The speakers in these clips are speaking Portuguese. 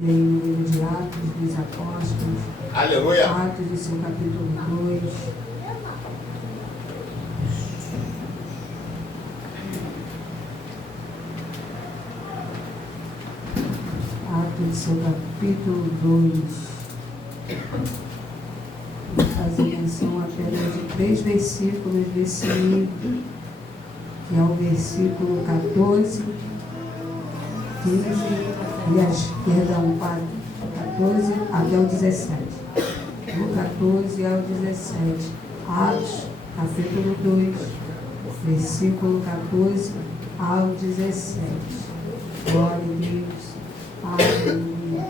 No livro de Atos dos Apóstolos. Aleluia. Atos do seu capítulo 2. Atos do seu capítulo 2. Vou fazer menção apenas de 3 versículos desse livro, que é o versículo 14, 15 14 até o 17. Do 14 ao 17. Atos, capítulo 2, versículo 14 ao 17. Glória a Deus. Aleluia.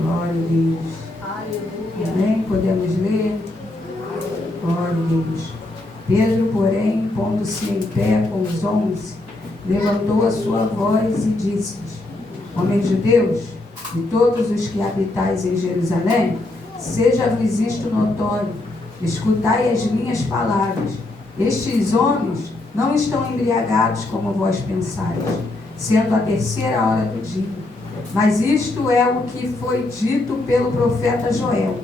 Glória a Deus. Aleluia. Amém? Podemos ler? Glória a Deus. Pedro, porém, pondo-se em pé com os 11, levantou a sua voz e disse-lhes: Homens judeus, e todos os que habitais em Jerusalém, seja-vos isto notório, escutai as minhas palavras. Estes homens não estão embriagados como vós pensais, sendo a 3ª hora do dia. Mas isto é o que foi dito pelo profeta Joel.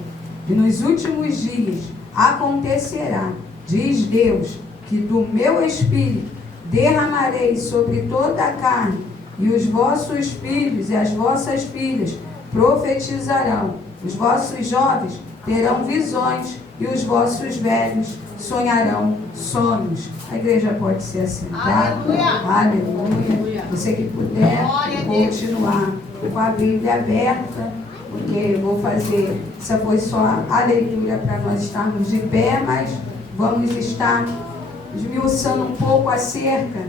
E nos últimos dias acontecerá, diz Deus, que do meu Espírito derramarei sobre toda a carne, e os vossos filhos e as vossas filhas profetizarão, os vossos jovens terão visões, e os vossos velhos sonharão sonhos. A igreja pode se assentar. Aleluia. Você que puder continuar com a Bíblia aberta, porque eu vou fazer, essa foi só a leitura para nós estarmos de pé, mas vamos estar esmiuçando um pouco acerca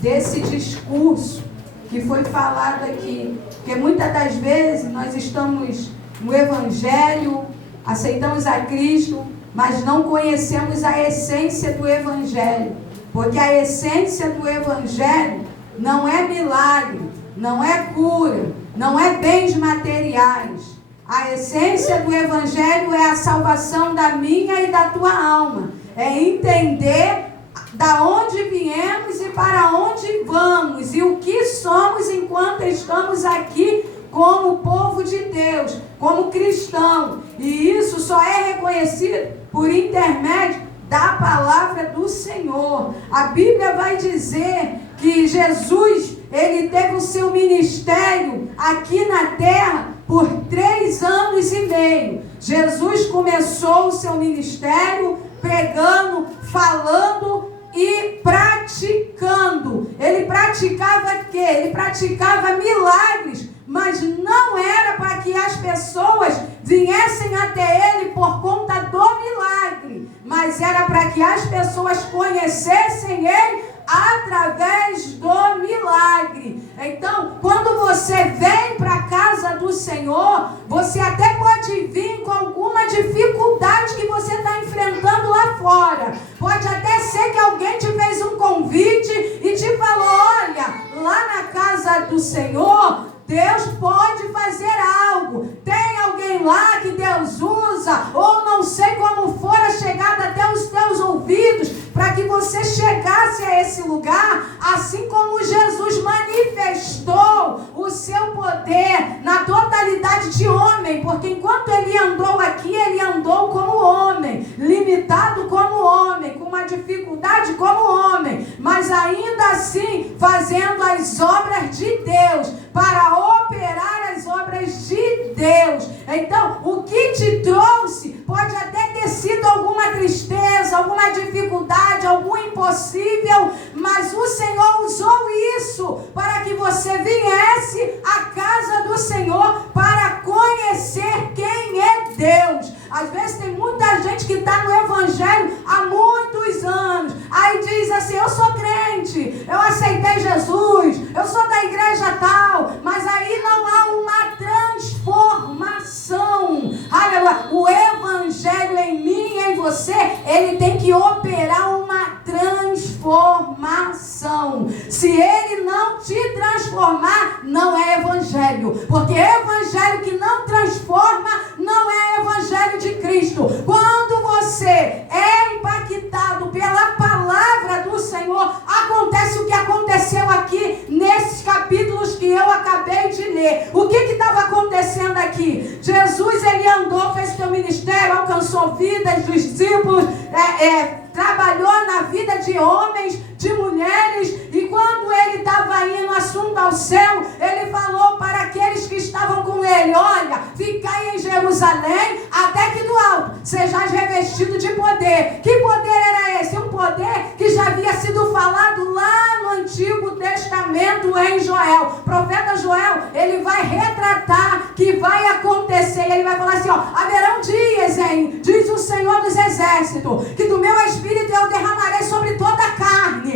desse discurso que foi falado aqui. Porque muitas das vezes nós estamos no Evangelho, aceitamos a Cristo, mas não conhecemos a essência do Evangelho. Porque a essência do Evangelho não é milagre, não é cura, não é bens materiais. A essência do Evangelho é a salvação da minha e da tua alma. É entender da onde viemos e para onde vamos. E o que somos enquanto estamos aqui como povo de Deus, como cristão. E isso só é reconhecido por intermédio da palavra do Senhor. A Bíblia vai dizer que Jesus, ele teve o seu ministério aqui na terra por 3 anos e meio. Jesus começou o seu ministério pregando, falando e praticando. Ele praticava o quê? Ele praticava milagres, mas não era para que as pessoas viessem até ele por conta do milagre, mas era para que as pessoas conhecessem ele através do milagre. Então, quando você vem para a casa do Senhor, você até pode vir com alguma dificuldade que você está enfrentando lá fora. Pode até ser que alguém te fez um convite e te falou: olha, lá na casa do Senhor, Deus pode fazer algo. Tem alguém lá que Deus usa, ou não sei como for a chegada até os teus ouvidos, para que você chegasse a esse lugar, assim como Jesus manifestou o seu poder na totalidade de homem, porque enquanto ele andou aqui, ele andou como homem, limitado como homem, com uma dificuldade como homem, mas ainda assim fazendo as obras de Deus, para operar as obras de Deus. Então, o que te trouxe pode até ter sido alguma tristeza, alguma dificuldade, algum impossível, mas o Senhor usou isso para que você viesse à casa do Senhor para conhecer quem é Deus. Às vezes tem muita gente que está no Evangelho há muitos anos, aí diz assim: eu sou crente, eu aceitei Jesus, eu sou da igreja tal, mas aí não há uma transformação. Aleluia. O Evangelho em mim e em você, ele tem que operar uma transformação. Se ele não te transformar, não é Evangelho, porque Evangelho que não transforma não é Evangelho de Cristo. Quando você é impactado pela poder. O que estava acontecendo aqui? Jesus, ele andou, fez seu ministério, alcançou vidas dos discípulos, trabalhou na vida de homens, de mulheres, e quando ele estava indo assunto ao céu, ele falou para aqueles que estavam com ele: olha, ficai em Jerusalém, até que do alto sejais revestido de poder. Que poder era esse? Um poder que já havia sido falado lá no Antigo Testamento em Joel. O profeta Joel, ele vai retratar que vai acontecer, ele vai falar assim, ó: haverão dias, diz o Senhor dos Exércitos, que do meu Espírito eu derramarei sobre toda a carne,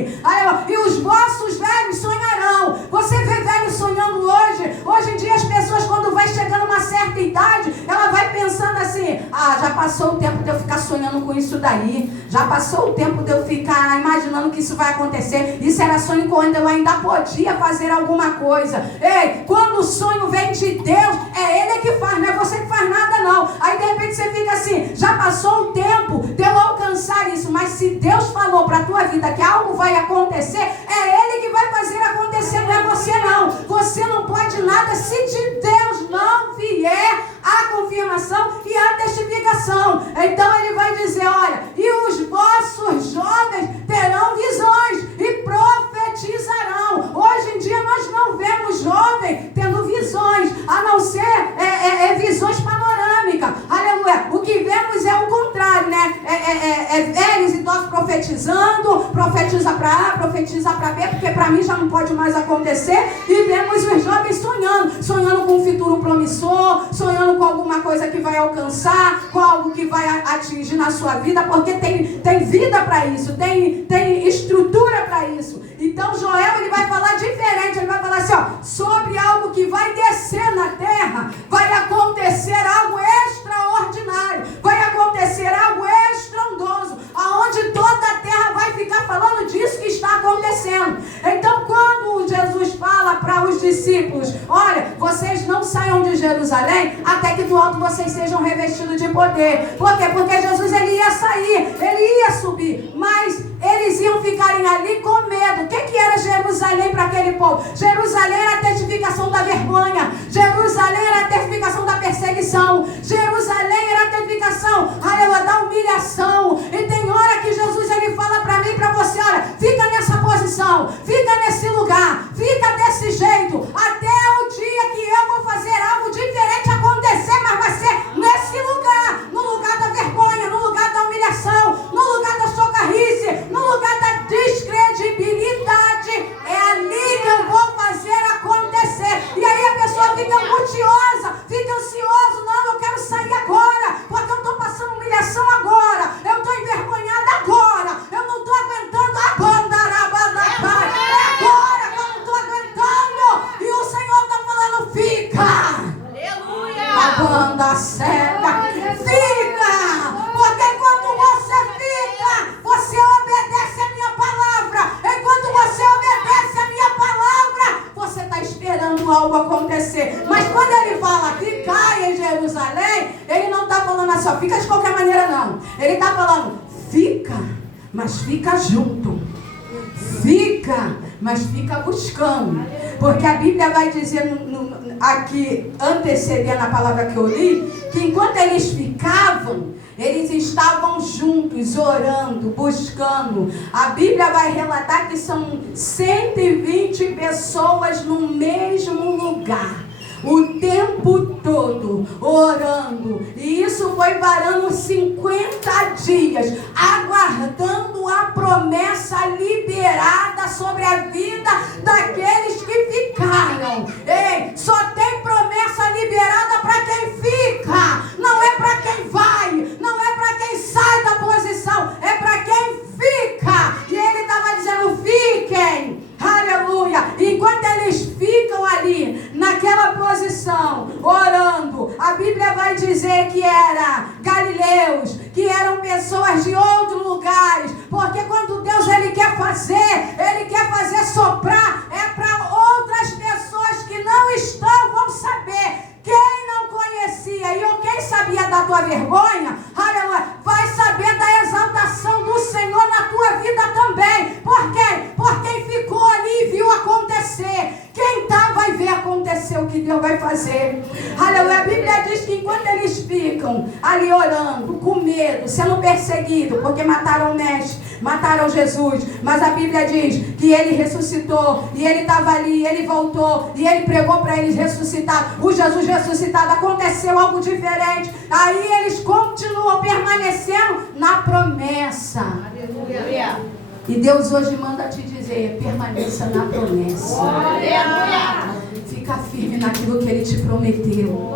e os vossos velhos sonharão. Você vê velho sonhando hoje? Hoje em dia as pessoas, quando vai chegando uma certa idade, ela vai pensando assim: já passou o tempo de eu ficar sonhando com isso daí, já passou o tempo de eu ficar imaginando que isso vai acontecer. Isso era sonho quando eu ainda podia fazer alguma coisa. Ei, quando o sonho vem de Deus, é Ele que faz, não é você que faz nada não. Aí de repente você fica assim: já passou o tempo de eu alcançar isso. Mas se Deus falou para a tua vida que algo vai acontecer, é Ele que vai fazer acontecer, não é você não. Você não pode nada se de Deus não vier a confirmação e a testificação. Então ele vai dizer: olha, e os vossos jovens terão visões e profetizarão. Hoje em dia nós não vemos jovem tendo visões, a não ser visões panorâmicas. Aleluia. O que vemos é o contrário, né? Velhos idosos profetizando, profetiza para A, profetiza para B, porque para mim já não pode mais acontecer. E vemos os jovens sonhando com um futuro promissor, sonhando com alguma coisa que vai alcançar, com algo que vai atingir na sua vida, porque tem vida para isso, tem estrutura para isso. Então Joel, ele vai falar diferente, ele vai falar assim, ó: sobre algo que vai descer na terra, vai acontecer algo extraordinário, vai acontecer algo estrondoso, aonde toda a terra vai ficar falando disso que está acontecendo. Então quando Jesus fala para os discípulos: olha, vocês não saiam de Jerusalém até que do alto vocês sejam revestidos de poder. Por quê? Porque Jesus, ele ia sair, ele ia subir, mas eles iam ficarem ali com medo. O que era Jerusalém para aquele povo? Jerusalém era a testificação da vergonha, Jerusalém era a testificação da perseguição, Jerusalém era a testificação, aleluia, da humilhação. E tem hora que Jesus, ele fala para mim e para você: olha, fica nessa posição, fica nesse lugar, fica desse jeito, até o dia que eu vou fazer algo diferente acontecer, mas vai ser nesse lugar, no lugar da vergonha, no lugar da humilhação, no lugar da socarrice, no lugar da descredibilidade. É ali que eu vou fazer acontecer. E aí a pessoa fica angustiosa, fica ansioso: não, eu quero sair agora, porque eu estou passando humilhação agora, eu estou envergonhada agora, eu não estou aguentando agora, é agora que eu não estou aguentando. E o Senhor está falando: fica. Aleluia. A banda cega, fica, porque quando você fica, você obedece a minha palavra. E quando você obedece a minha palavra, você está esperando algo acontecer. Mas quando ele fala ficar em Jerusalém, ele não está falando assim, ó, fica de qualquer maneira, não. Ele está falando: fica, mas fica junto. Fica, mas fica buscando. Porque a Bíblia vai dizer aqui, antecedendo a palavra que eu li, que enquanto eles ficavam, eles estavam juntos, orando, buscando. A Bíblia vai relatar que são 120 pessoas no mesmo lugar, o tempo todo, orando. E isso foi varando 50 dias, aguardando a promessa liberada sobre a vida daqueles que ficaram. Ei, só tem promessa liberada para quem fica, não é para quem vai, não é para quem sai da posição, é para quem fica. E ele estava dizendo: fiquem, aleluia. Enquanto eles ficam ali, naquela posição, orando, a Bíblia vai dizer que era galileus, que eram pessoas de outros lugares, porque quando Deus, ele quer fazer estavam ali orando, com medo, sendo perseguidos, porque mataram o mestre, mataram Jesus. Mas a Bíblia diz que ele ressuscitou, e ele estava ali, ele voltou, e ele pregou para eles ressuscitar. O Jesus ressuscitado, aconteceu algo diferente. Aí eles continuam permanecendo na promessa. Aleluia. E Deus hoje manda te dizer: permaneça na promessa. Fica firme naquilo que Ele te prometeu.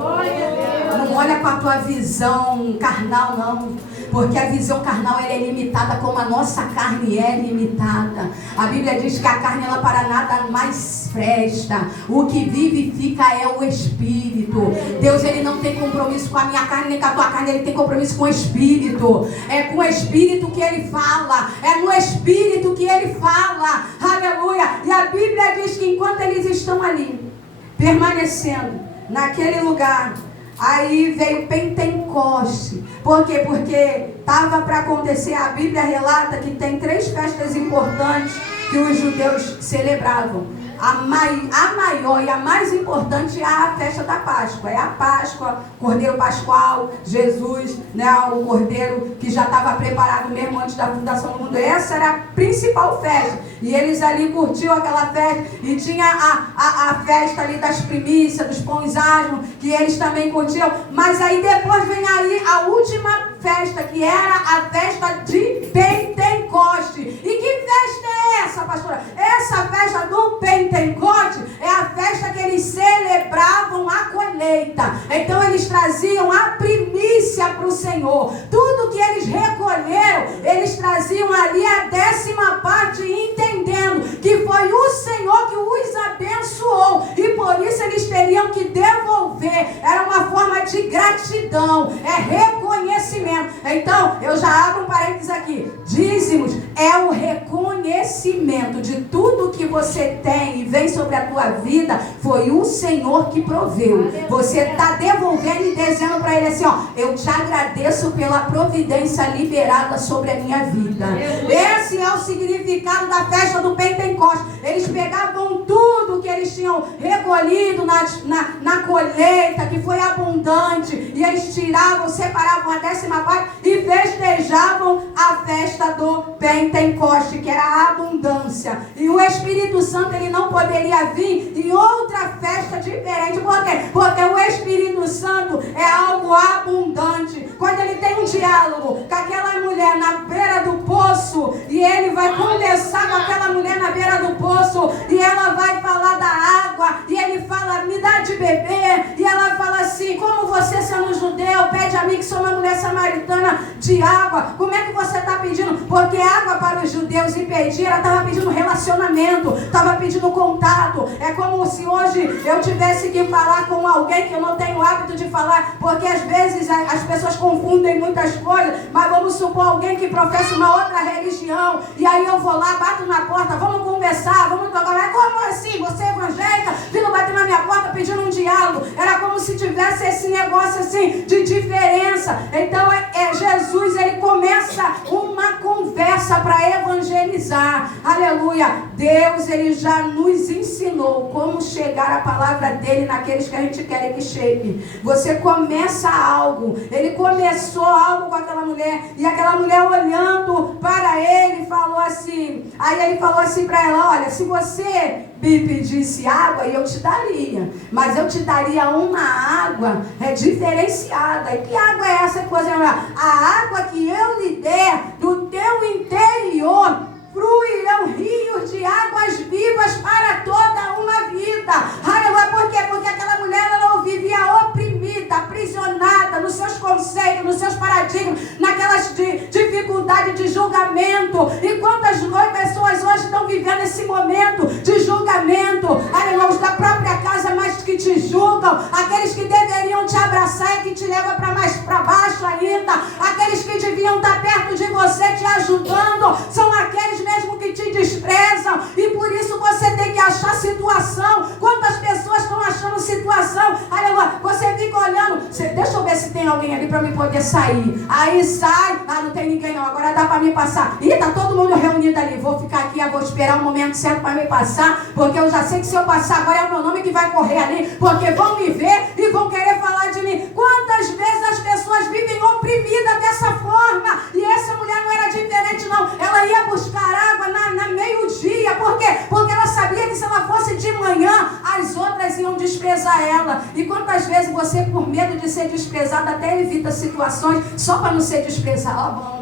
Não olha com a tua visão carnal, não. Porque a visão carnal ela é limitada, como a nossa carne é limitada. A Bíblia diz que a carne ela para nada mais presta. O que vivifica é o Espírito. Deus ele não tem compromisso com a minha carne nem com a tua carne, Ele tem compromisso com o Espírito. É com o Espírito que Ele fala. É no Espírito que Ele fala. Aleluia. E a Bíblia diz que enquanto eles estão ali, permanecendo naquele lugar, aí veio Pentecoste. Por quê? Porque estava para acontecer. A Bíblia relata que tem 3 festas importantes que os judeus celebravam. A maior e a mais importante é a festa da Páscoa. É a Páscoa, Cordeiro Pascual, Jesus, né, o Cordeiro que já estava preparado mesmo antes da fundação do mundo. Essa era a principal festa. E eles ali curtiam aquela festa. E tinha a festa ali das primícias, dos pães asmos, que eles também curtiam. Mas aí depois vem aí a última festa, que era a festa de Pentecoste. E que festa é essa, pastora? Essa festa do Pentecoste é a festa que eles celebravam a colheita. Então eles traziam a primícia para o Senhor. Tudo que eles recolheram, eles traziam ali a 10ª parte, entendendo que foi o Senhor que os abençoou. E por isso eles teriam que devolver. Era uma forma de gratidão, é reconhecimento. Então, eu já abro um parênteses aqui. Dízimos é o reconhecimento de tudo que você tem e vem sobre a tua vida. Foi o Senhor que proveu. Você está devolvendo e dizendo para Ele assim, ó: eu te agradeço pela providência liberada sobre a minha vida. Esse é o significado da festa do Pentecoste. Eles pegavam tudo que eles tinham recolhido na colheita, que foi abundante, e eles tiravam, separavam a 10ª parte e festejavam a festa do Pentecoste, que era a abundância. E o Espírito Santo ele não poderia vir em outra festa diferente. Por quê? Porque o Espírito Santo é algo abundante. Quando ele tem um diálogo com aquela mulher na beira do poço, e ele vai conversar com aquela mulher na beira do poço, e ela vai falar da água, e ele fala: me dá de beber. E ela fala assim: como você sendo judeu, pede a mim que sou uma mulher samaritana de água. Como é que você está pedindo? Porque água para os judeus impedir, ela estava pedindo relacionamento, estava pedindo contato. É como se hoje eu tivesse que falar com alguém que eu não tenho hábito de falar, porque às vezes as pessoas confundem muitas coisas. Mas vamos supor alguém que professa uma outra religião, e aí eu vou lá, bato na porta, vamos conversar, vamos tocar. Mas como assim? Você é evangélica? Vindo bater na minha porta pedindo um diálogo. Era como se tivesse esse negócio assim de diferença. Então Jesus, ele começa uma conversa para evangelizar. Aleluia. Deus, ele já nos ensinou como chegar a palavra dele naqueles que a gente quer que chegue. Você começa algo. Ele começou algo com aquela mulher, e aquela mulher olhando para ele falou assim. Aí ele falou assim para ela: olha, se você me pedisse água, eu te daria, mas eu te daria uma água diferenciada. E que água é essa que você vai? A água que eu lhe der do teu interior fluirão rios de águas vivas para toda uma vida. Aleluia. Por quê? Porque aquela mulher ela não vivia oprimida, aprisionada nos seus conceitos, nos seus paradigmas, naquelas dificuldades de julgamento. E quantas pessoas hoje estão vivendo esse momento de julgamento? Aleluia. Os da própria casa, mas que te julgam. Aqueles que deveriam te abraçar e que te levam para mais para baixo ainda. Aqueles que deviam estar perto de você te ajudando, são aqueles mesmo que te desprezam. E por isso você tem que achar situação. Quantas pessoas estão achando situação? Aleluia. Você fica olhando, deixa eu ver se tem alguém ali para me poder sair. Aí sai, não tem ninguém não, agora dá para me passar. Ih, tá todo mundo reunido ali. Vou ficar aqui, eu vou esperar o momento certo para me passar, porque eu já sei que se eu passar agora é o meu nome que vai correr ali, porque vão me ver e vão querer falar de mim. Quantas vezes as pessoas pessoas vivem oprimidas dessa forma. E essa mulher não era diferente, não. Ela ia buscar água na meio-dia. Por quê? Porque ela sabia que se ela fosse de manhã, as outras iam desprezar ela. E quantas vezes você, por medo de ser desprezada, até evita situações só para não ser desprezada?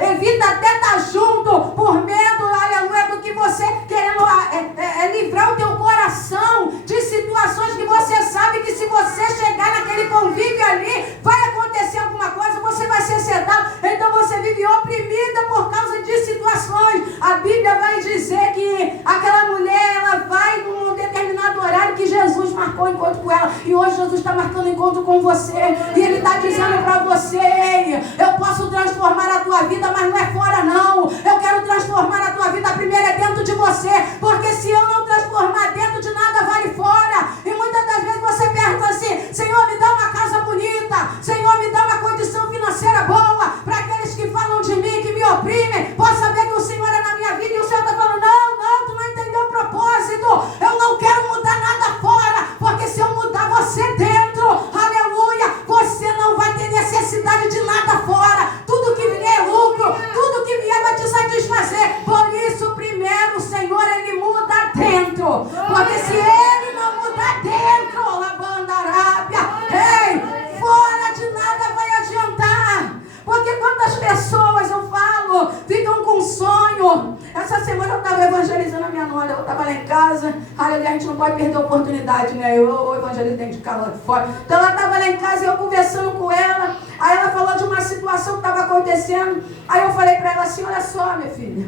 Evita até estar junto por medo, aleluia, do que você querendo livrar o teu coração de situações que você sabe que se você chegar naquele convívio ali, vai acontecer alguma coisa, você vai ser sedado. Então você vive oprimida por causa de situações. A Bíblia vai dizer que aquela mulher, ela vai num determinado horário que Jesus marcou encontro com ela. E hoje Jesus está marcando encontro com você. E Ele está dizendo para você: ei, eu posso transformar a tua vida, mas não é fora não. Eu quero transformar a tua vida, primeiro é dentro de você. Porque se eu não transformar dentro, de nada vale fora. E muitas das vezes você pergunta assim: Senhor, me dá uma casa bonita. Senhor, me dá uma condição financeira boa. Para aqueles que falam de mim, que me oprimem, posso saber que o Senhor é na minha vida. E o Senhor está falando: não, tu não entendeu o propósito. Eu não quero mudar nada fora. Porque se eu mudar você dentro, aleluia, você não vai ter necessidade de nada fora. Tudo que vier é lucro. Tudo que vier vai te satisfazer. Por isso, primeiro, o Senhor, Ele muda dentro. Porque se Ele não mudar dentro, Labandarábia, ei, fora de nada vai adiantar. Porque quantas pessoas, eu falo, ficam com sonho. Essa semana eu estava evangelizando a minha nora, eu estava lá em casa. Aleluia, a gente não pode perder a oportunidade, né? Eu evangelizo dentro de casa, lá de fora. Então ela estava lá em casa e eu conversando com ela. Aí ela falou de uma situação que estava acontecendo. Aí eu falei para ela assim: olha só, minha filha,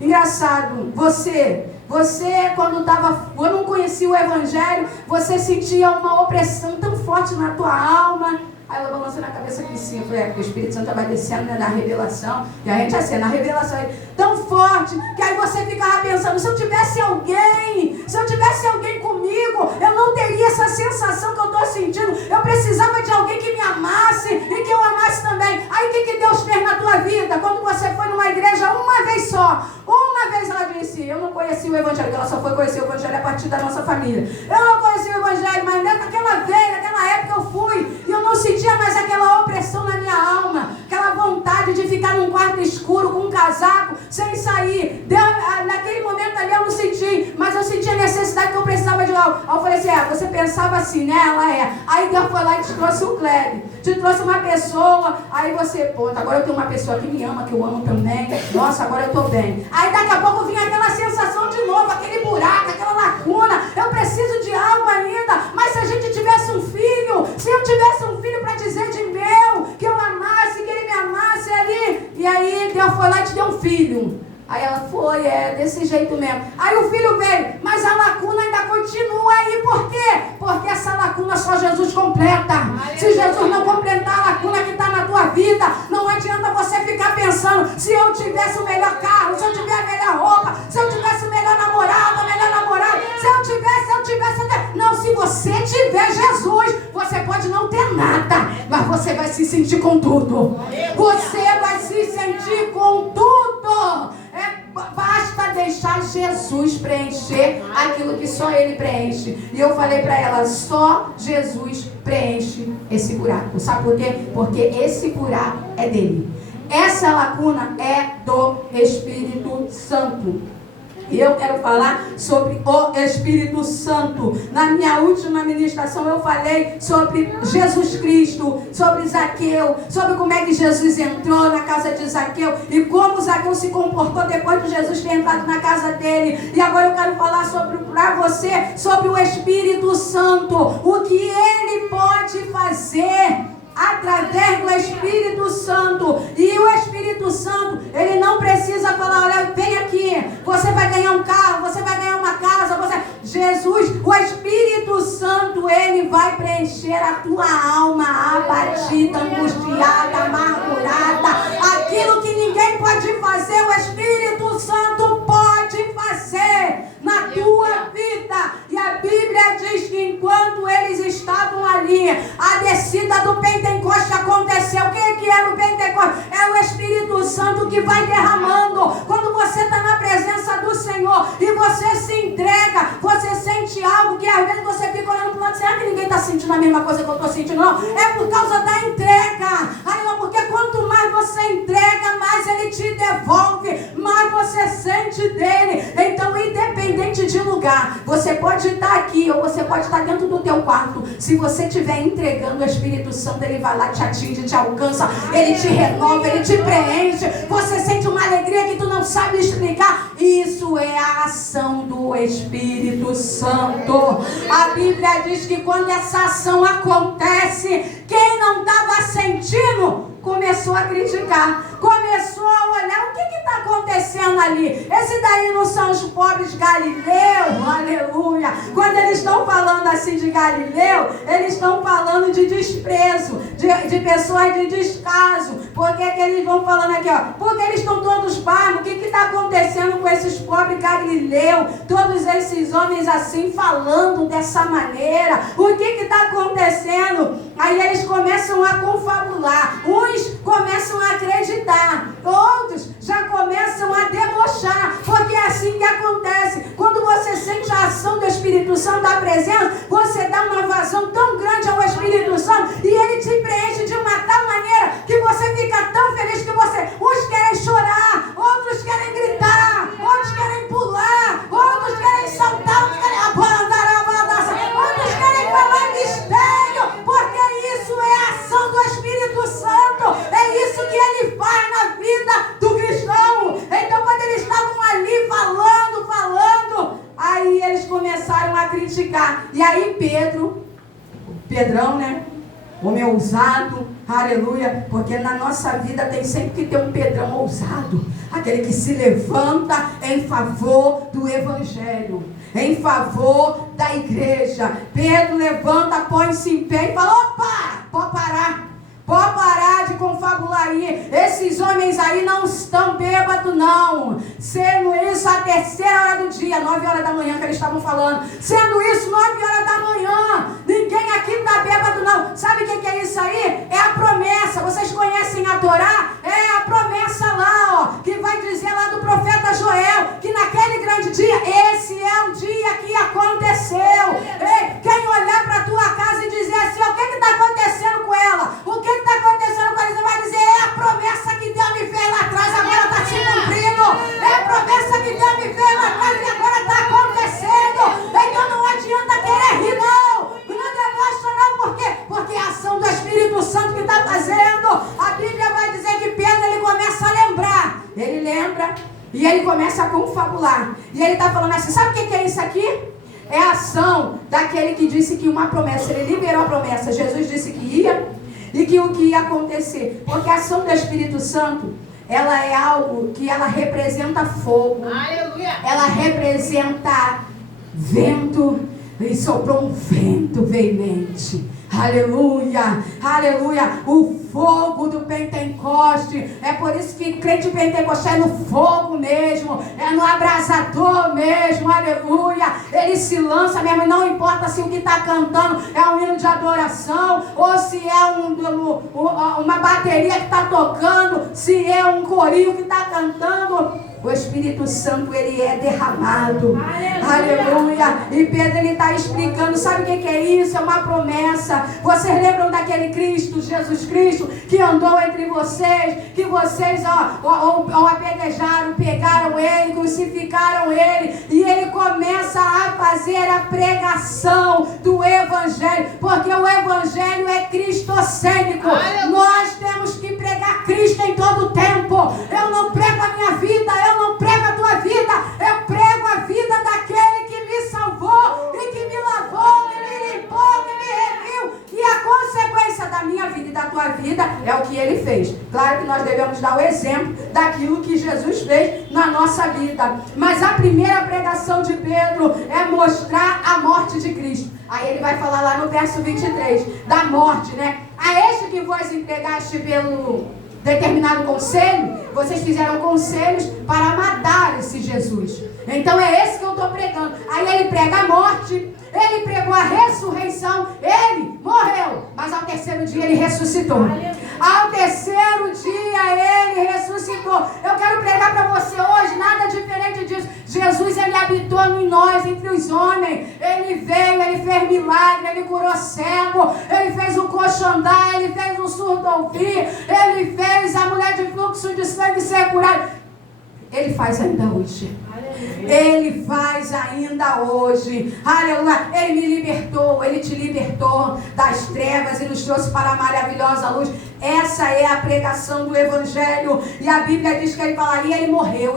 engraçado, você quando eu não conhecia o Evangelho, você sentia uma opressão tão forte na tua alma. Aí ela balançou na cabeça aqui sim. Eu falei: porque o Espírito Santo estava descendo, né, na revelação. E a gente assim, na revelação tão forte, que aí você ficava pensando: se eu tivesse alguém comigo, eu não teria essa sensação que eu estou sentindo. Eu precisava de alguém que me amasse e que eu amasse também. Aí o que Deus fez na tua vida? Quando você foi numa igreja uma vez só, uma vez ela disse: eu não conhecia o Evangelho. Ela só foi conhecer o Evangelho a partir da nossa família. Eu não conhecia o Evangelho, mas naquela época eu fui e eu não sentia mais aquela opressão na minha alma, aquela vontade de ficar num quarto escuro com um casaco, sem sair. Naquele momento ali eu não senti, mas eu senti a necessidade que eu precisava de algo. Aí eu falei assim: você pensava assim, né? Ela é. Aí Deus foi lá e te trouxe o Kleber, te trouxe uma pessoa. Aí você, pô, agora eu tenho uma pessoa que me ama, que eu amo também. Nossa, agora eu tô bem. Aí daqui a pouco vinha aquela sensação de novo, aquele buraco, aquela lacuna. Eu preciso de algo ainda. Mas se a gente tivesse um filho, se eu tivesse um filho para dizer de meu, que eu amasse, que ele me amasse ali. E aí Deus foi lá e te deu um filho. Aí ela foi, desse jeito mesmo. Aí o filho veio, mas a lacuna ainda continua aí. Por quê? Porque essa lacuna só Jesus completa. Se Jesus não completar a lacuna que está na tua vida, não adianta você ficar pensando: se eu tivesse o melhor carro, se eu tivesse a melhor roupa, se eu tivesse o melhor namorado, se eu tivesse. Não, se você tiver Jesus, você pode não ter nada, mas você vai se sentir com tudo. Você vai se sentir com tudo. Basta deixar Jesus preencher aquilo que só Ele preenche. E eu falei para ela: só Jesus preenche esse buraco. Sabe por quê? Porque esse buraco é dele. Essa lacuna é do Espírito Santo. E eu quero falar sobre o Espírito Santo. Na minha última ministração eu falei sobre Jesus Cristo, sobre Zaqueu, sobre como é que Jesus entrou na casa de Zaqueu e como Zaqueu se comportou depois de Jesus ter entrado na casa dele. E agora eu quero falar para você sobre o Espírito Santo, o que ele pode fazer através do Espírito Santo. E o Espírito Santo, ele não precisa falar: olha, vem aqui, você vai ganhar um carro, você vai ganhar uma casa, Jesus, o Espírito Santo, ele vai preencher a tua alma abatida, angustiada, amargurada. Aquilo que ninguém pode fazer, o Espírito Santo pode fazer na tua vida. E a Bíblia diz que enquanto eles estavam ali, a descida do Pentecoste aconteceu. O que era o Pentecoste? É o Espírito Santo que vai derramando. Quando você está na presença do Senhor e você se entrega, você sente algo que às vezes você fica olhando para o falando, será que ninguém está sentindo a mesma coisa que eu estou sentindo? Não, é por causa da entrega. Porque quanto mais você entrega, mais ele te devolve, mais você sente dele. Então, independente de lugar, você pode estar aqui ou você pode estar dentro do teu quarto. Se você estiver entregando, o Espírito Santo, ele vai lá, te atinge, te alcança, ele te renova, ele te preenche. Você sente uma alegria que tu não sabe explicar. Isso é a ação do Espírito Santo. A Bíblia diz que quando essa ação acontece, quem não estava sentindo começou a criticar, começou a olhar o que está acontecendo ali. Esse daí não são os pobres galileus, aleluia. Quando eles estão falando assim de Galileu, eles estão falando de desprezo, de pessoas de descaso. Por que eles vão falando aqui, ó? Porque eles estão todos barbos. O que está acontecendo com esses pobres galileus? Todos esses homens assim falando dessa maneira. O que está acontecendo? Aí eles começam a confabular. Uns começam a acreditar, outros já começam a debochar, porque é assim que acontece. Quando você sente a ação do Espírito Santo, da presença, você dá uma vazão tão grande ao Espírito Santo e ele te preenche de uma tal maneira que você fica tão feliz que uns querem chorar, outros querem gritar, outros querem pular, outros querem saltar, outros querem outros querem falar mistério, porque isso é a ação do Espírito Santo. É isso que ele faz na vida do cristão. Então, quando eles estavam ali falando, aí eles começaram a criticar. E aí Pedrão, né? Homem ousado, aleluia, porque na nossa vida tem sempre que ter um Pedrão ousado, aquele que se levanta em favor do Evangelho, em favor da igreja. Pedro levanta, põe-se em pé e fala: opa, pode parar de confabular aí. Esses homens aí não estão bêbados, não. Sendo isso a 3ª hora do dia, 9 horas da manhã que eles estavam falando. Sendo isso 9 horas da manhã. Ninguém aqui está bêbado, não. Sabe o que é isso aí? É a promessa. Vocês conhecem a Torá? É a promessa lá, ó, que vai dizer lá do profeta Joel, que naquele grande dia, esse é o dia que aconteceu. Ei, quem olhar para a tua casa e dizer assim, ó, o que está acontecendo com ela? O que está acontecendo com ela? Você vai dizer: é a promessa que Deus me fez lá atrás, agora está se cumprindo. É a promessa que Deus me fez lá atrás e agora está acontecendo. Então não adianta querer rir, não. Não demonstra, não. Por quê? Porque é a ação do Espírito Santo que está fazendo. A Bíblia vai dizer que Pedro, ele começa a lembrar. Ele lembra e ele começa a confabular. E ele está falando assim: sabe o que é isso aqui? É a ação daquele que disse que uma promessa, ele liberou a promessa. Jesus disse que ia e que o que ia acontecer. Porque a ação do Espírito Santo, ela é algo que ela representa fogo. Aleluia. Ela representa vento. E soprou um vento veemente. Aleluia, aleluia. O fogo do Pentecoste. É por isso que crente pentecostal é no fogo mesmo, é no abrasador mesmo. Aleluia. Ele se lança mesmo, e não importa se o que está cantando é um hino de adoração, ou se é uma bateria que está tocando, se é um corinho que está cantando. O Espírito Santo, ele é derramado. Aleluia. E Pedro, ele está explicando. Sabe o que é isso? É uma promessa. Vocês lembram daquele Cristo, Jesus Cristo, que andou entre vocês, que vocês o apedrejaram, pegaram ele, crucificaram ele, e ele começa a fazer a pregação do Evangelho, porque o Evangelho é cristocêntrico. Nós temos que pregar Cristo em todo o tempo. Eu não prego a minha vida, eu não prego a tua vida, eu prego a vida daquele que me salvou e que me lavou, que me limpou, que me remiu. E a consequência da minha vida e da tua vida é o que ele fez. Claro que nós devemos dar o exemplo daquilo que Jesus fez na nossa vida. Mas a primeira pregação de Pedro é mostrar a morte de Cristo. Aí ele vai falar lá no verso 23, da morte, né? A este que vós entregaste pelo determinado conselho, vocês fizeram conselhos para matar esse Jesus. Então é esse que eu estou pregando. Aí ele prega a morte, ele pregou a ressurreição, ele morreu, mas ao 3º dia ele ressuscitou. Ao 3º dia ele ressuscitou. Eu quero pregar para você hoje nada diferente disso. Jesus, ele habitou em nós, entre os homens. Ele veio, ele fez milagre, ele curou cego, ele fez o coxo andar, ele fez o surdo ouvir, ele fez a mulher de fluxo de sangue ser curada. Ele faz ainda hoje. Ele faz ainda hoje. Aleluia. Ele me libertou, ele te libertou das trevas e nos trouxe para a maravilhosa luz. Essa é a pregação do Evangelho. E a Bíblia diz que ele falaria, ele morreu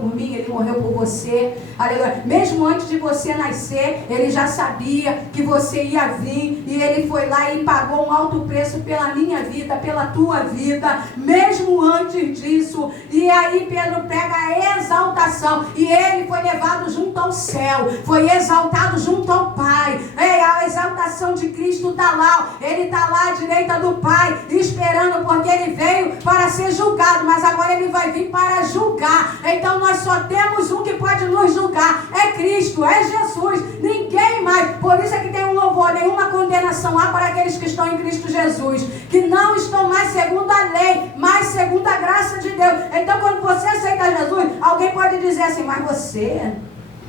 por mim, ele morreu por você. Aleluia. Mesmo antes de você nascer, ele já sabia que você ia vir. E ele foi lá e pagou um alto preço pela minha vida, pela tua vida. Mesmo antes disso. E aí Pedro pega a exaltação. E ele foi levado junto ao céu. Foi exaltado junto ao Pai. A exaltação de Cristo está lá. Ele está lá à direita do Pai, esperando, porque ele veio para ser julgado, mas agora ele vai vir para julgar. Então nós só temos um que pode nos julgar, é Cristo, é Jesus, ninguém mais. Por isso é que tem um louvor, nenhuma condenação há para aqueles que estão em Cristo Jesus, que não estão mais segundo a lei, mas segundo a graça de Deus. Então quando você aceita Jesus, alguém pode dizer assim, mas você,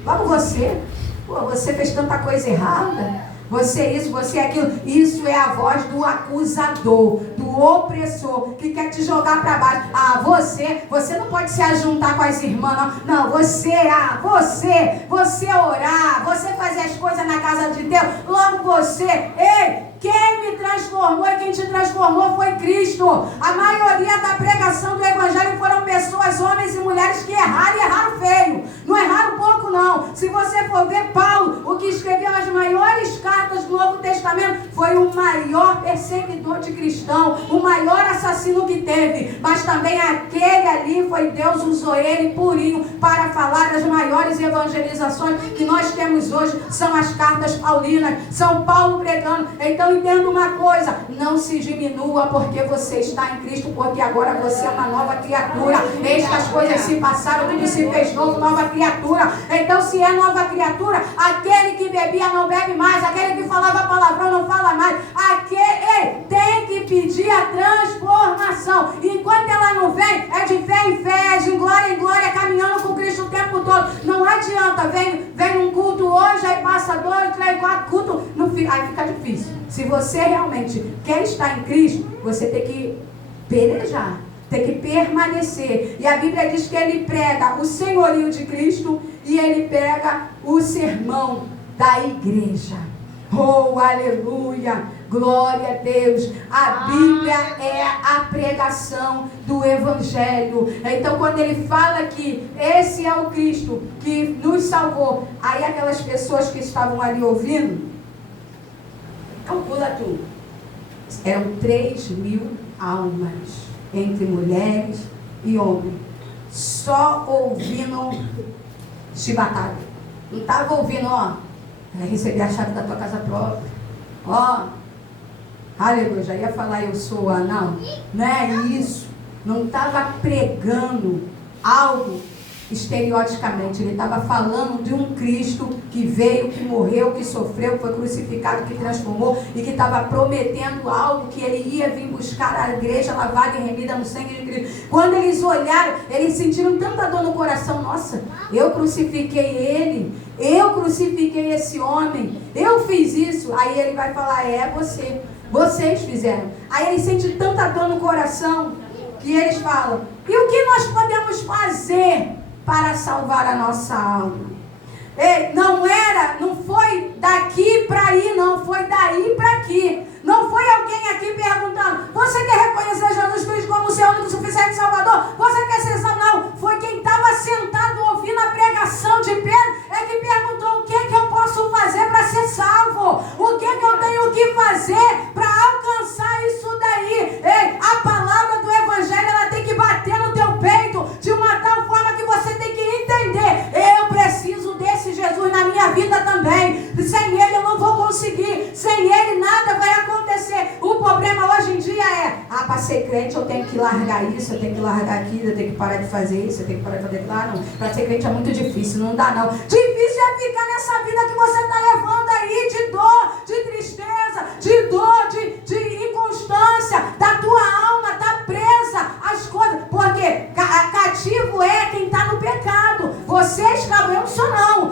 logo você, você fez tanta coisa errada. Você isso, você aquilo. Isso é a voz do acusador, do opressor, que quer te jogar para baixo. Você não pode se ajuntar com as irmãs, não. Não, você orar, você fazer as coisas na casa de Deus. Logo você, quem me transformou e quem te transformou foi Cristo. A maioria da pregação do Evangelho foram pessoas, homens e mulheres que erraram e erraram feio. Não erraram pouco, não. Se você for ver Paulo, o que escreveu as maiores cartas do Novo Testamento, foi o maior perseguidor de cristão, o maior assassino que teve. Mas também aquele ali foi Deus, usou ele purinho para falar das maiores evangelizações que nós temos hoje. São as cartas paulinas, São Paulo pregando. Então entenda uma coisa, não se diminua porque você está em Cristo, porque agora você é uma nova criatura. Estas coisas se passaram, tudo se fez novo, nova criatura. Então se é nova criatura, aquele que bebia não bebe mais, aquele que falava palavrão não fala mais, aquele tem que pedir a transformação. Enquanto ela não vem, é de fé em fé, é de glória em glória, caminhando com Cristo o tempo todo. Não adianta, vem um culto hoje, aí passa 2, 3, 4 cultos, aí fica difícil. Se você realmente quer estar em Cristo, você tem que pelejar, tem que permanecer. E a Bíblia diz que ele prega o senhorio de Cristo e ele prega o sermão da igreja. Oh, aleluia, glória a Deus. A Bíblia é a pregação do Evangelho. Então quando ele fala que esse é o Cristo que nos salvou, aí aquelas pessoas que estavam ali ouvindo, calcula tudo, eram 3.000 almas, entre mulheres e homens, só ouvindo chibatada. Não estava ouvindo, vai receber a chave da tua casa própria, aleluia, já ia falar eu sou não é isso, não estava pregando algo estereoticamente, ele estava falando de um Cristo que veio, que morreu, que sofreu, que foi crucificado, que transformou e que estava prometendo algo, que ele ia vir buscar a igreja lavada e remida no sangue de Cristo. Quando eles olharam, eles sentiram tanta dor no coração, nossa, eu crucifiquei ele, eu crucifiquei esse homem, eu fiz isso. Aí ele vai falar, vocês fizeram. Aí eles sentem tanta dor no coração, que eles falam, e o que nós podemos fazer para salvar a nossa alma? Não foi daqui para aí, não, foi daí para aqui. Não foi alguém aqui perguntando, você quer reconhecer Jesus Cristo como seu único suficiente Salvador? Você quer ser salvo? Não, foi quem estava sentado ouvindo a pregação de Pedro, é que perguntou, o que eu posso fazer para ser salvo? O que eu tenho que fazer para alcançar isso daí? A palavra do Evangelho, ela tem que bater no teu peito, de uma tal forma que você tem que entender, eu preciso desse Jesus na minha vida também. Sem ele eu não vou conseguir, sem ele nada vai acontecer. O problema hoje em dia para ser crente eu tenho que largar isso, eu tenho que largar aquilo, eu tenho que parar de fazer isso, eu tenho que parar de fazer aquilo. Não, para ser crente é muito difícil, não dá não. Difícil é ficar nessa vida que você está levando aí, de dor, de tristeza, de dor, de inconstância, da tua alma está presa às coisas, porque cativo é quem está no pecado. Você é escravo, eu não sou não.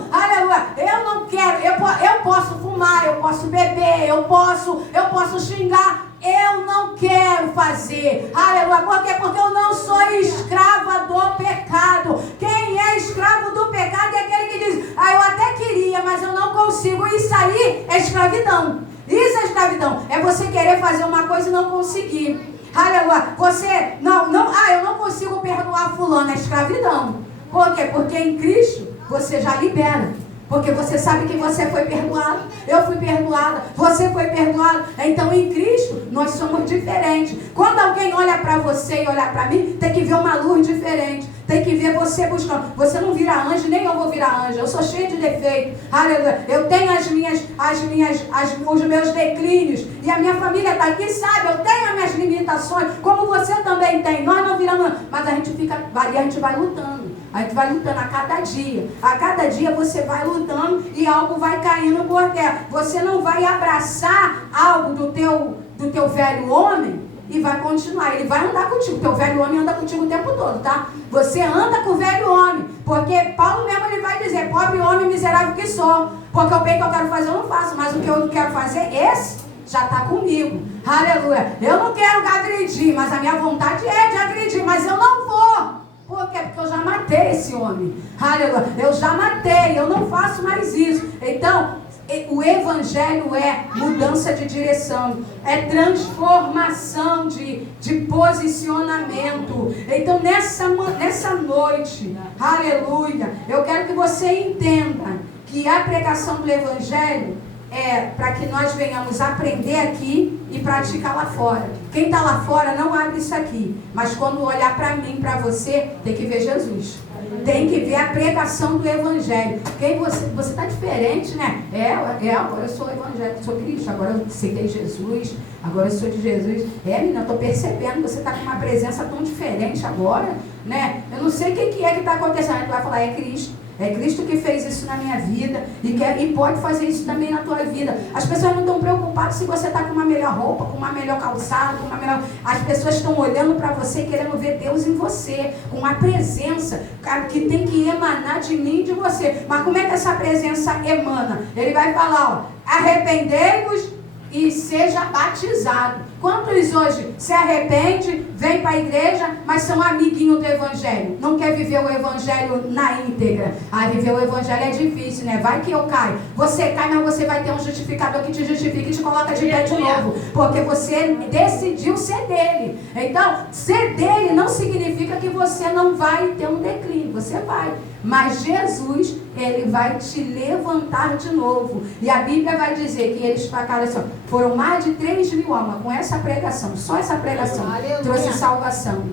bater, eu posso xingar. Eu não quero fazer. Aleluia. Por quê? Porque eu não sou escrava do pecado. Quem é escravo do pecado é aquele que diz: eu até queria, mas eu não consigo. Isso aí é escravidão. Isso é escravidão. É você querer fazer uma coisa e não conseguir. Aleluia. Você eu não consigo perdoar fulano. É escravidão. Por quê? Porque em Cristo você já libera. Porque você sabe que você foi perdoado. Eu fui perdoada. Você foi perdoado. Então em Cristo nós somos diferentes. Quando alguém olha para você e olha para mim, tem que ver uma luz diferente. Tem que ver você buscando. Você não vira anjo, nem eu vou virar anjo. Eu sou cheia de defeitos. Aleluia. Eu tenho os meus declínios. E a minha família está aqui, sabe? Eu tenho as minhas limitações. Como você também tem. Nós não viramos. Mas a gente vai lutando. A gente vai lutando a cada dia. A cada dia você vai lutando e algo vai caindo por terra. Você não vai abraçar algo do teu velho homem e vai continuar. Ele vai andar contigo. O teu velho homem anda contigo o tempo todo, tá? Você anda com o velho homem. Porque Paulo mesmo ele vai dizer: pobre homem miserável que sou. Porque o bem que eu quero fazer eu não faço. Mas o que eu não quero fazer, esse já está comigo. Aleluia. Eu não quero agredir, mas a minha vontade é de agredir. Mas eu não vou. Por quê? Porque eu já matei esse homem. Aleluia. Eu já matei, eu não faço mais isso. Então, o evangelho é mudança de direção, é transformação de posicionamento. Então, nessa noite, aleluia, eu quero que você entenda que a pregação do evangelho é para que nós venhamos aprender aqui e praticar lá fora. Quem está lá fora não abre isso aqui, mas quando olhar para mim, para você, tem que ver Jesus. Tem que ver a pregação do evangelho. Você está diferente, né? Agora eu sou evangélico, sou Cristo, agora eu aceitei Jesus, agora eu sou de Jesus. Menina, eu estou percebendo, você está com uma presença tão diferente agora, né? Eu não sei o que é que está acontecendo. Tu vai falar: é Cristo. É Cristo que fez isso na minha vida e pode fazer isso também na tua vida. As pessoas não estão preocupadas se você está com uma melhor roupa, com uma melhor calçada, com uma melhor... As pessoas estão olhando para você, querendo ver Deus em você, com uma presença que tem que emanar de mim e de você. Mas como é que essa presença emana? Ele vai falar: arrependei-vos e seja batizado. Quantos hoje se arrepende, vem para a igreja, mas são amiguinhos do evangelho? Não quer viver o evangelho na íntegra. Viver o evangelho é difícil, né? Vai que eu caio. Você cai, mas você vai ter um justificador que te justifica e te coloca de pé de novo. Porque você decidiu ser dele. Então, ser dele não significa que você não vai ter um declínio. Você vai. Mas Jesus, ele vai te levantar de novo. E a Bíblia vai dizer que eles foram mais de 3.000 almas com essa pregação. Só essa pregação trouxe salvação.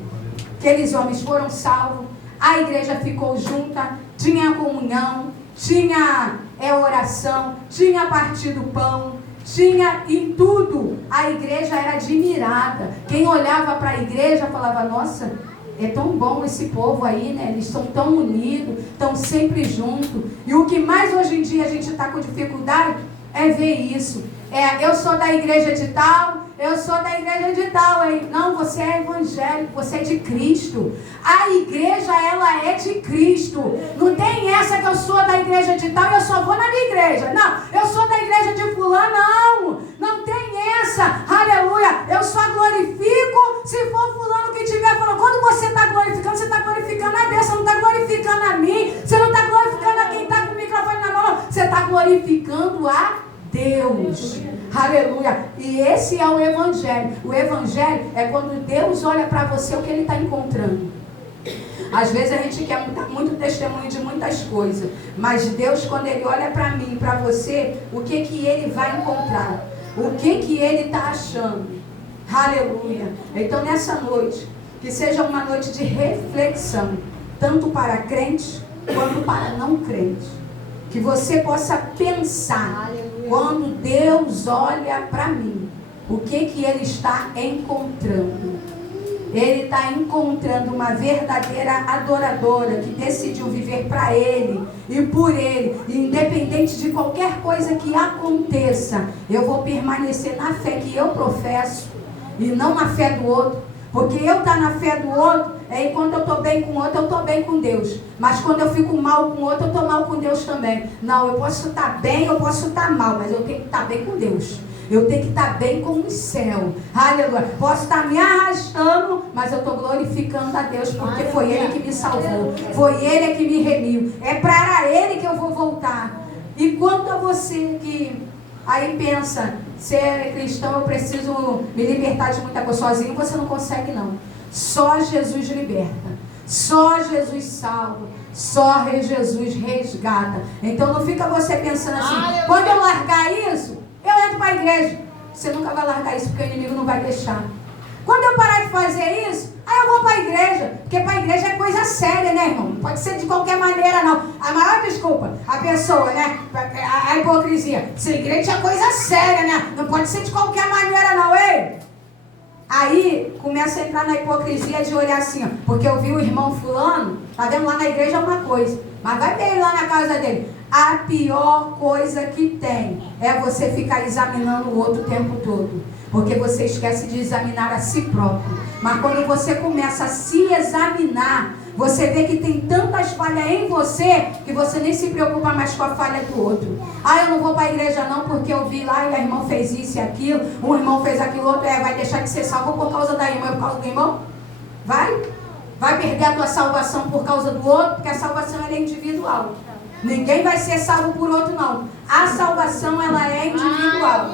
Aqueles homens foram salvos. A igreja ficou junta. Tinha comunhão. Tinha oração. Tinha partido pão. Tinha em tudo. A igreja era admirada. Quem olhava para a igreja falava: nossa, é tão bom esse povo aí, né? Eles estão tão unidos, estão sempre juntos. E o que mais hoje em dia a gente está com dificuldade é ver isso. Eu sou da igreja de tal, eu sou da igreja de tal. Não, você é evangélico, você é de Cristo. A igreja, ela é de Cristo. Não tem essa que eu sou da igreja de tal e eu só vou na minha igreja. Não, eu sou da igreja de fulano. Não, não tem essa. Aleluia. Eu só glorifico se for fulano que estiver falando. Quando você está glorificando, você está glorificando a Deus. Você não está glorificando a mim. Você não está glorificando a quem está com o microfone na mão. Você está glorificando a Deus. Aleluia. E esse é o evangelho. O evangelho é quando Deus olha para você o que ele está encontrando. Às vezes a gente quer muito testemunho de muitas coisas, mas Deus, quando ele olha para mim e para você, o que ele vai encontrar? O que ele está achando? Aleluia. Então nessa noite, que seja uma noite de reflexão, tanto para crentes quanto para não crentes. Que você possa pensar, quando Deus olha para mim, o que ele está encontrando? Ele está encontrando uma verdadeira adoradora que decidiu viver para Ele e por Ele, independente de qualquer coisa que aconteça. Eu vou permanecer na fé que eu professo e não na fé do outro. Porque eu estar na fé do outro, enquanto eu estou bem com o outro, eu estou bem com Deus. Mas quando eu fico mal com o outro, eu estou mal com Deus também. Não, eu posso estar bem, eu posso estar mal, mas eu tenho que estar bem com Deus. Eu tenho que estar bem com o céu. Aleluia. Posso estar me arrastando, mas eu estou glorificando a Deus, porque foi Ele que me salvou. Foi Ele que me remiu. É para Ele que eu vou voltar. E quanto a você que aí pensa, ser cristão, eu preciso me libertar de muita coisa. Sozinho você não consegue, não. Só Jesus liberta. Só Jesus salva. Só Jesus resgata. Então não fica você pensando assim, quando eu largar isso, eu entro para a igreja. Você nunca vai largar isso, porque o inimigo não vai deixar. Quando eu parar de fazer isso, aí eu vou para a igreja. Porque para a igreja é coisa séria, né, irmão? Não pode ser de qualquer maneira, não. A maior desculpa, a pessoa, né? A hipocrisia. Se a igreja é coisa séria, né? Não pode ser de qualquer maneira, não, ei? Aí começa a entrar na hipocrisia de olhar assim, ó, porque eu vi o irmão fulano, tá vendo, lá na igreja é uma coisa, mas vai ver lá na casa dele. A pior coisa que tem é você ficar examinando o outro o tempo todo, porque você esquece de examinar a si próprio. Mas quando você começa a se examinar, você vê que tem tantas falhas em você que você nem se preocupa mais com a falha do outro. Eu não vou para a igreja não porque eu vi lá e a irmã fez isso e aquilo, um irmão fez aquilo, outro, vai deixar de ser salvo por causa da irmã, por causa do irmão? Vai perder a tua salvação por causa do outro, porque a salvação ela é individual. Ninguém vai ser salvo por outro, não. A salvação ela é individual.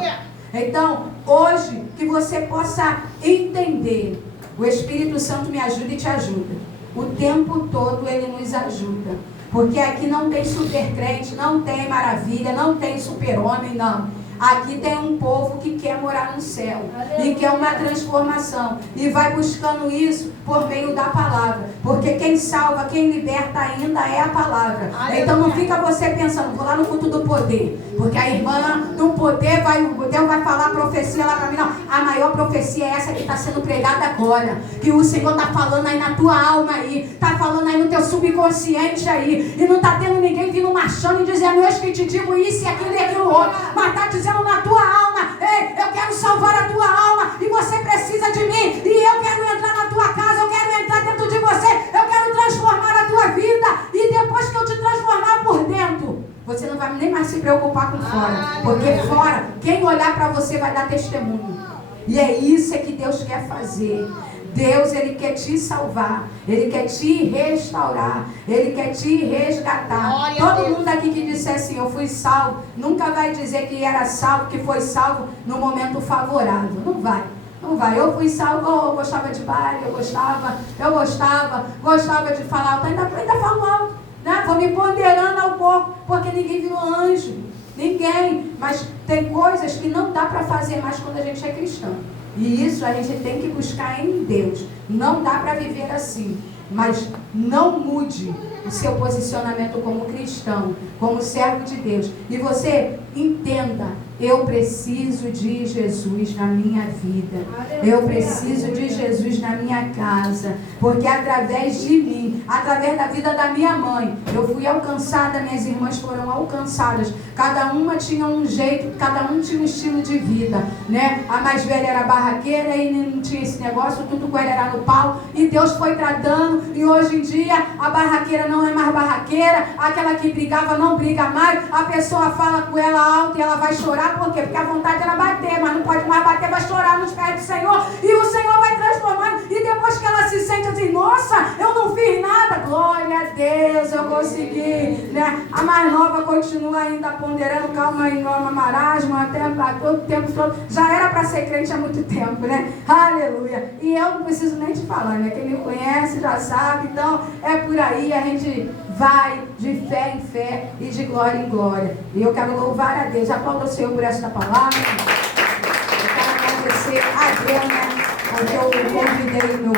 Então, hoje, que você possa entender, o Espírito Santo me ajuda e te ajuda. O tempo todo Ele nos ajuda. Porque aqui não tem super crente, não tem maravilha, não tem super-homem, não. Aqui tem um povo que quer morar no céu e quer uma transformação e vai buscando isso por meio da palavra, porque quem salva, quem liberta ainda é a palavra. Então não fica você pensando, vou lá no culto do poder, porque a irmã no poder Deus vai falar a profecia lá para mim. Não, a maior profecia é essa que está sendo pregada agora, que o Senhor está falando aí na tua alma aí, está falando aí no teu subconsciente aí, e não está tendo ninguém vindo marchando e dizendo, eu que te digo isso e aquilo e aquilo outro, mas está dizendo na tua alma, ei, eu quero salvar a tua alma e você precisa de mim, e eu quero entrar na tua casa, eu quero entrar dentro de você, eu quero transformar a tua vida, e depois que eu te transformar por dentro, você não vai nem mais se preocupar com fora, porque fora, quem olhar para você vai dar testemunho, e é isso que Deus quer fazer. Deus, Ele quer te salvar, Ele quer te restaurar, Ele quer te resgatar. Todo mundo aqui que disser assim, eu fui salvo, nunca vai dizer que era salvo, que foi salvo no momento favorável. Não vai. Não vai. Eu fui salvo, eu gostava de baile, eu gostava de falar alto, ainda falo alto, né? Vou me ponderando ao pouco, porque ninguém viu anjo. Ninguém. Mas tem coisas que não dá para fazer mais quando a gente é cristão. E isso a gente tem que buscar em Deus. Não dá para viver assim. Mas não mude o seu posicionamento como cristão, como servo de Deus. E você entenda, eu preciso de Jesus na minha vida. Eu preciso de Jesus na minha casa. Porque através de mim, através da vida da minha mãe, eu fui alcançada, minhas irmãs foram alcançadas. Cada uma tinha um jeito, cada um tinha um estilo de vida, né? A mais velha era barraqueira e não tinha esse negócio, tudo com ela era no pau. E Deus foi tratando, e hoje em dia a barraqueira não é mais barraqueira, aquela que brigava não briga mais, a pessoa fala com ela alto e ela vai chorar, por quê? Porque a vontade era bater, mas não pode mais bater, vai chorar nos pés do Senhor, e o Senhor vai transformando, e depois que ela se sente assim, nossa, eu não fiz nada, glória a Deus, eu consegui, né? A mais nova continua ainda ponderando, calma aí, norma marasmo, até todo tempo todo, já era para ser crente há muito tempo, né? Aleluia, e eu não preciso nem te falar, né? Quem me conhece já sabe, então é por aí, a gente vai de fé em fé e de glória em glória. E eu quero louvar a Deus. Aplauda o Senhor por esta palavra. Eu quero agradecer a Deus, né? Porque eu convidei meu